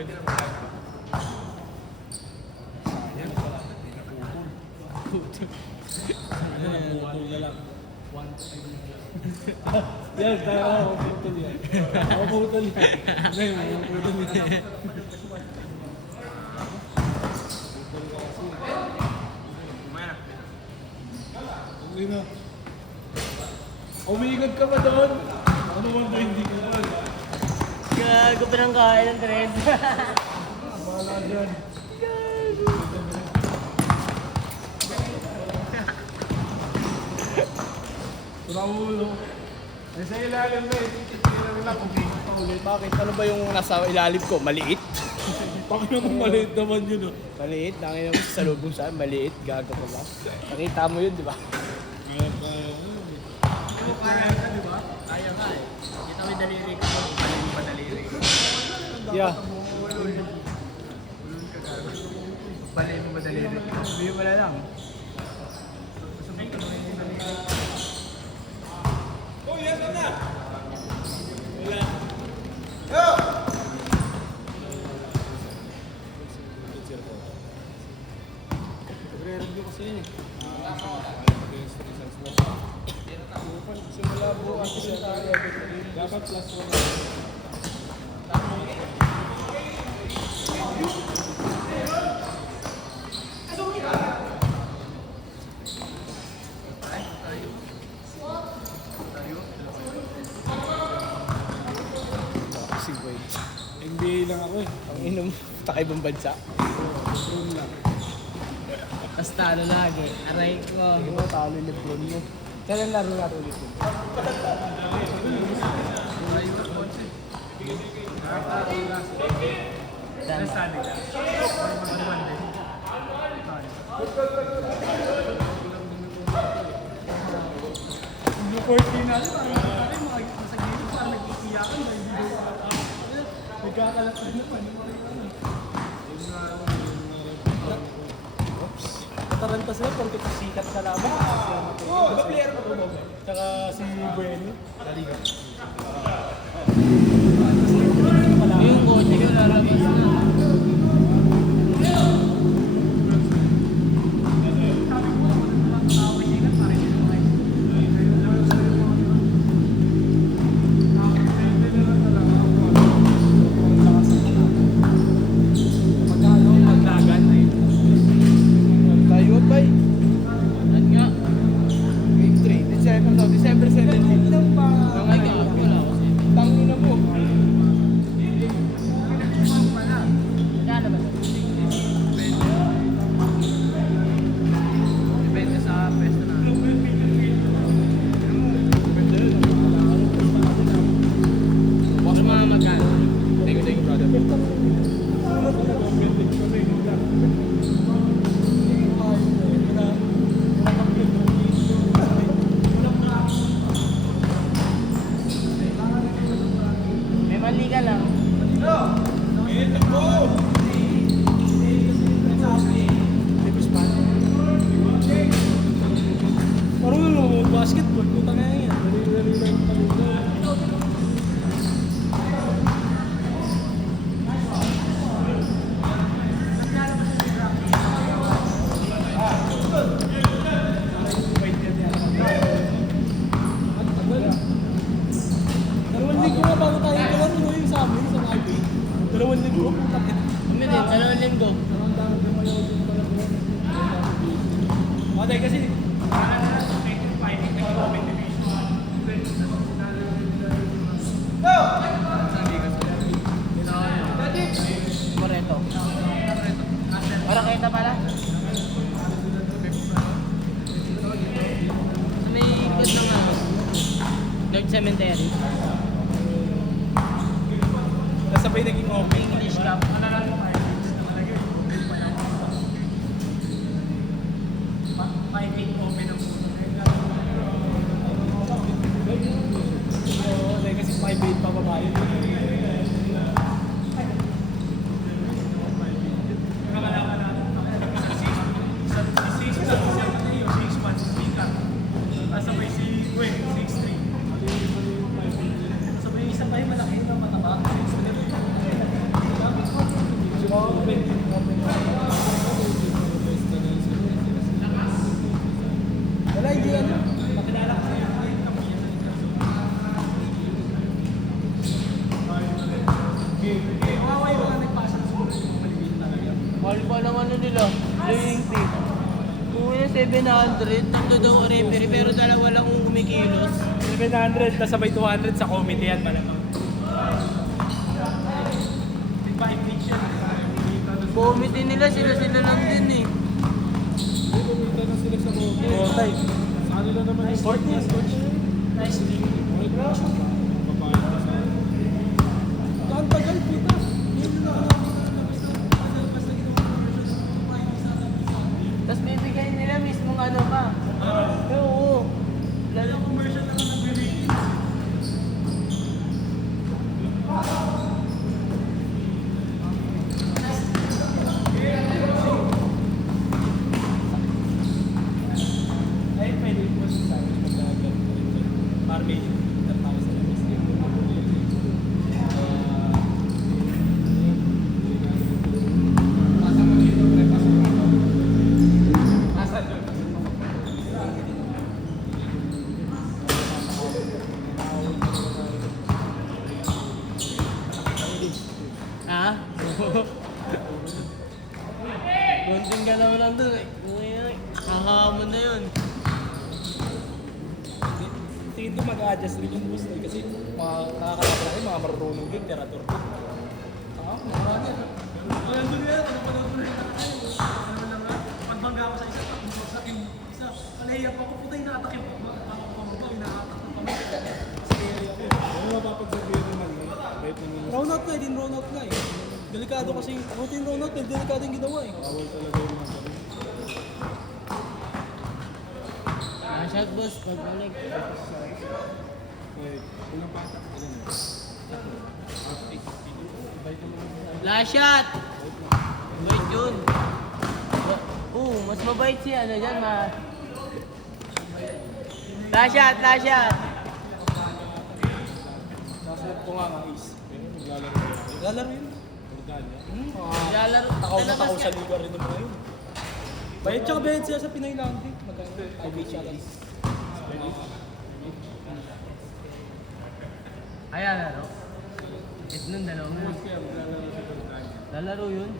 Pwede na ba? Ano na, naputol na lang. Yan, tayo ako putol yan. Ako putol yan. Hindi, ako putol yan. Hindi na. Umiikot ka pa doon. Ano man ba hindi ka doon? Gago pa ng kain ng tres. Bahala dyan. Raulo. Ay sa ilalim na eh. Titira nila kung hindi pa ulit. Bakit? Ano ba yung nasa ilalim ko? Maliit? Bakit naman maliit naman yun oh. Maliit? Nangin naman sa lubong saan? Maliit? Gago ko ba? Nakita mo yun, di ba? Kaya. Pero kaya ka, di ba? Kaya ka eh. Kita mo yung daliri ko. Balin pa daliri ko. Yeah. Ulul ka gano'n. Balin mo ba daliri ko? Hindi mo na lang. Nagre-review kasi yun eh. Simula bukas siya. Dapat plus 1. Si Boy. NBA lang ako eh. Ang inom, takibang bansa. Room lang. Tapos talo lagi. Aray ko. Hindi mo, talo yung Lebron mo. Kailan laro natin ulit yun? Dan. Yung 14 natin, parang mga nasa gilid, parang nag-iiyakan na hindi nagkakalat na naman. Kataranta sila, porque sikat sa laban. Diba player ko ba? Tsaka si Bueno. Daliga. Yung kotse ko lalagay na. Tayo ba eh? At nga. Game 3, December 17. Ay, gago wala ako sa'yo. Tangin na mo. Kano ba ito? Depende sa pwesto na. Pero mga magkano? Thank you, brother. May mali ka lang. Marunong mo basketball. Puta nga yan. Dali-dali lang yung palito. Dalawang linggo nga bago tayo kalaro no, yung sa amin, sa IB. Dalawang linggo. Takit. Kami din, 2 linggo. Ang dami tumayaw din pala ko. Dahil kasi Moreto. Para kita pala. Sa may ikot ng ano. North Cemetery. nasabay naging okay. English Cup. Ano lang yung Dahil kasi 5'8" pa babae. Sabay isa pa yung malaki na mataba. Kawawa yung mga nagpasa sa school. Maliliit talaga. Mahal pa lang ano nila, playing fee. Kung yun 700, tatlo daw ang referee, pero dalawa lang kung kumikilos. 700 na sabay 200 sa committee yan pala. Committee nila, sila-sila lang din eh. Kumita na sila sa mga. Oo, tay. Sa kanila naman yung sport niya. Nice league. Papayag ka sa... Ang tagal, puta. Yun na. Basta ginawa ko siya. Tapos bibigay nila mismo ano pa. Oo. Lalo Commercial na lang nag-release. Ay, pwede po sa akin magkakagal po rin dyan. Para may intertawag sa labas. Ha? Kunting galaw lang dun eh. Hahamon na yun. Tingin ko mag-a-adjust rin yung boss kasi mga nakakalaban rin, mga marunong din, terator din. Marami. Wala doon yan. Ano pa daw doon rin tayo? Ano lang nga. Pagbangga ako sa isa. Tapos sa akin. Isa. Palahiya pa ako. Putay nakatakip. Ako pamaba. Inaatak ng pamaba. Scary ako. Ano mapapagsabihin naman eh? Kahit naman Round out na. Din round out na eh. Delikado kasi. Ako din round out. Delikado yung ginawa eh. bawal talaga yung mga ganun. Shot boss, pagbalik. Kahit ilang bata, ilan na? Last shot! Mabait yun. Mas mabait si ano dyan, Last shot, last shot! Nasunod ko nga is. Pero maglalaro na yun. Lalaro yun. Ordalya. Lalaro. Takaw na takaw sa liga rin naman yun. Bayad tsaka bayad siya sa Pinay Landing. Magkano? Ibig siya lang. Ayan, laro. Ito nun, dalawa mo. Lalaro yun.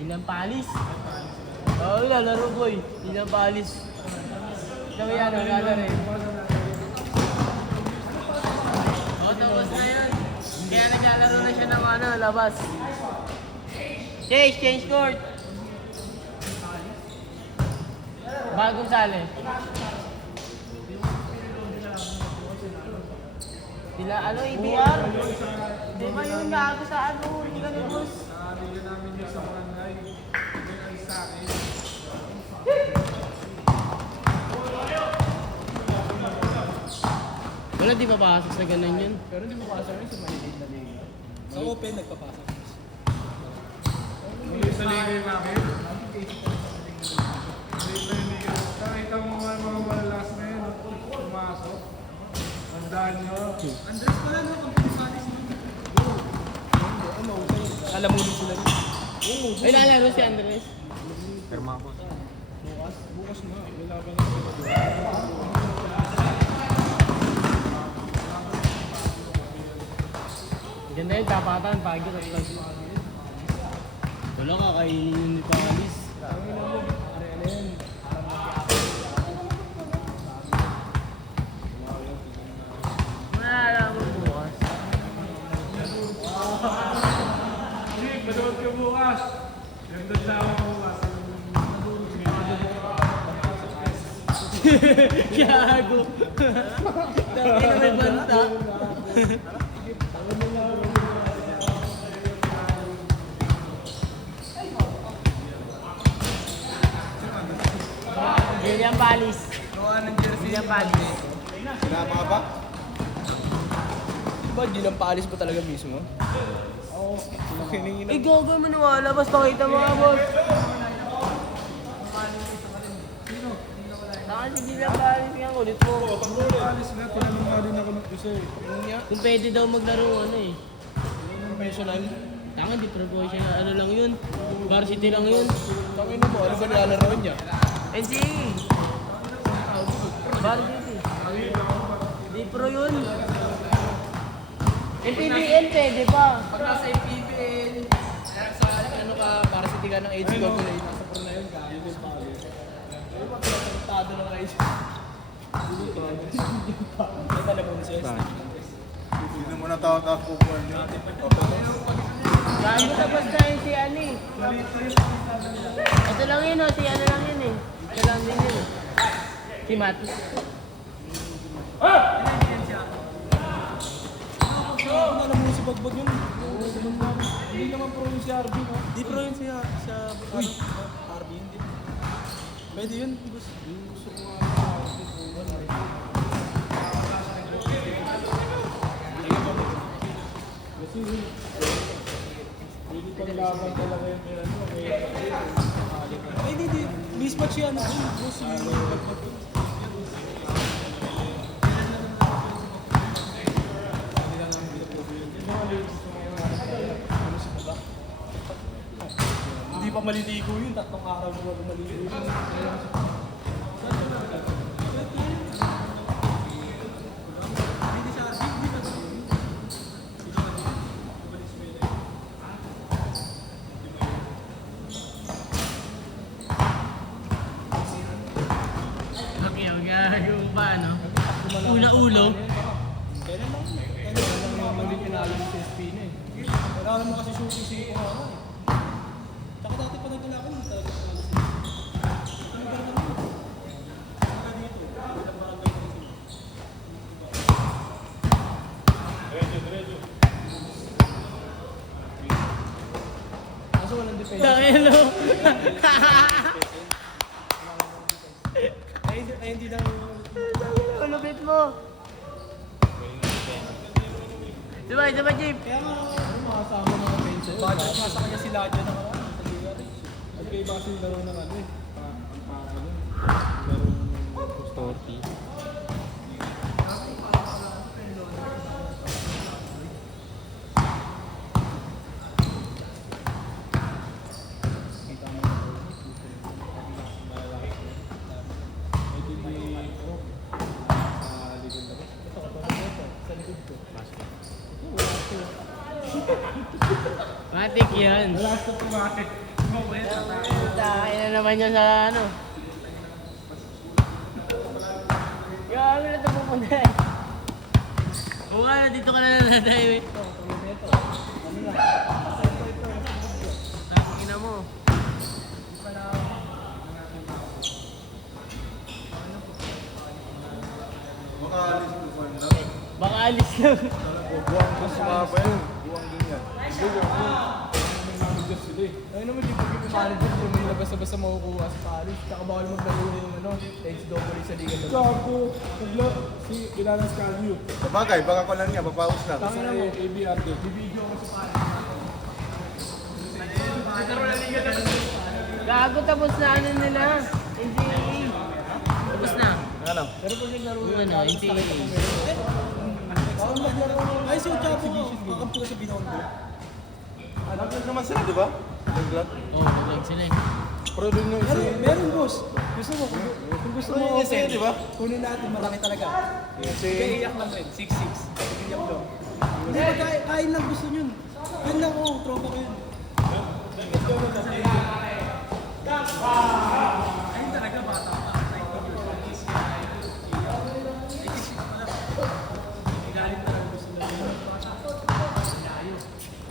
Ilang palis? Oo, lalaro boy. Ilang palis. Sabi yan, lalaro eh. Oo, tapos na yun. Kaya naglalaro na siya ng ano, labas. Change court. Bagong sali. Sila ano, EBR? Di ba yun gago sa ano? Hindi ka boss. Nakabili namin yung sa barangay. Yung ay sa akin. Wala di ba pasok sa ganun yun? Pero hindi mo pasok yun sa maliliit na liga. Sa open, nagpapasok. Muli sa ligay namin. Nakita mo nga mga malalas na yun. Pumasok. Tandaan nyo. Andres pala no, kung pumasalis mo. Alam mo sila rin. Ay, lalaro si Andres. Bukas na. Nilaban na sila. Ganda yun, tapatan, pagi, tapos. Wala ka, kainin yun ni Pangalis. Wala mo bukas. Nick, manood ka bukas. Ganda sa ako bukas. Gago. Dami na may banta. William Palis. William Palis. Sinama ka ba? Diba, di lang paalis pa talaga mismo? Oo. Eh, gago mo nawala. Basta kita mga boss. Kasi William Palis nga ulit mo. Alis na, tinanong nga rin ako ng isa eh. Kung pwede daw maglaro ano eh. Professional. Tanga, di professional. Ano lang yun? Varsity lang yun. Tangin mo, ano ba nilalaro niya? NCAA. Varsity. Di pro yun. NPBL pwede pa. Pag nasa APBL, sa ano ka, para sa tiga ng age go, nasa pro na yun, kaya yung palo. Pero pag pinatado ng age, hindi talagang sense. Hindi mo na tawag po po nyo. Gago tapos na yun si Ani. Ito lang yun si ano lang yun Ito lang din yun Si Matt. Alam mo si Bagbag yun. Hindi naman pro yun si RB, no? Di pro yun siya sa RB, hindi. Pwede yun. Gusto ko nga. Kasi hindi paglaban talaga yung ano. Ay, hindi. Mismatch yan. Boss yung Bagbag. Hindi pa maliligo yun, 3 araw na wala maliligo yun. Okay, yung ba ano? Una-ulo. Kailan lang yung mali pinalo ni CSP na eh. Kailangan mo kasi shooting si Kuhara eh. Tsaka dati pa nagkalakan mo talaga. Kaso walang defense. Hello. Ay, hindi lang Lupit mo. Diba, Jeep? kaya nga, makasama mga fans eh. Budget nga sa kanya si Ladja na karaan. Nagkaiba kasi yung laro ng ano eh. Storty. Matik yan. Last of automatic. Takin na naman yan sa ano. Grabe na ito pupunta eh. Oo nga, dito ka na nanay eh. Ina mo. Makaalis po po na. Baka alis lang. Buwang ko sumaba yun. Buwang din yan. Ay naman, di pag yung manager kung may basta-basta makukuha sa Paris. Tsaka bawal maglaro yung ano, NCAA sa Liga ng Gago. Naglo. Si Ilanas Calio. Sabagay, baka ko lang niya. Papaus lang. Tangin na mo, ABRD. Bibidyo ako sa Paris. Gago tapos na ano nila. NCAA. Tapos na. Ano? Pero pag naglaro Yung yung ano, NCAA. Bawal maglaro. Ay, si Ochapo ko. Kakampo ka sa Binondo. Nag-vlog naman sila, di ba? Nag-vlog. Oo, nag sila eh. Pero dun yung isa. Meron boss. Gusto mo, kung gusto mo Ano yung isa, open, di ba? kunin natin, malaki talaga. Kasi... Kaya iyak lang rin, 6'6". Iyak daw. Hindi, kain lang gusto yun. Yun lang, tropa ko yun.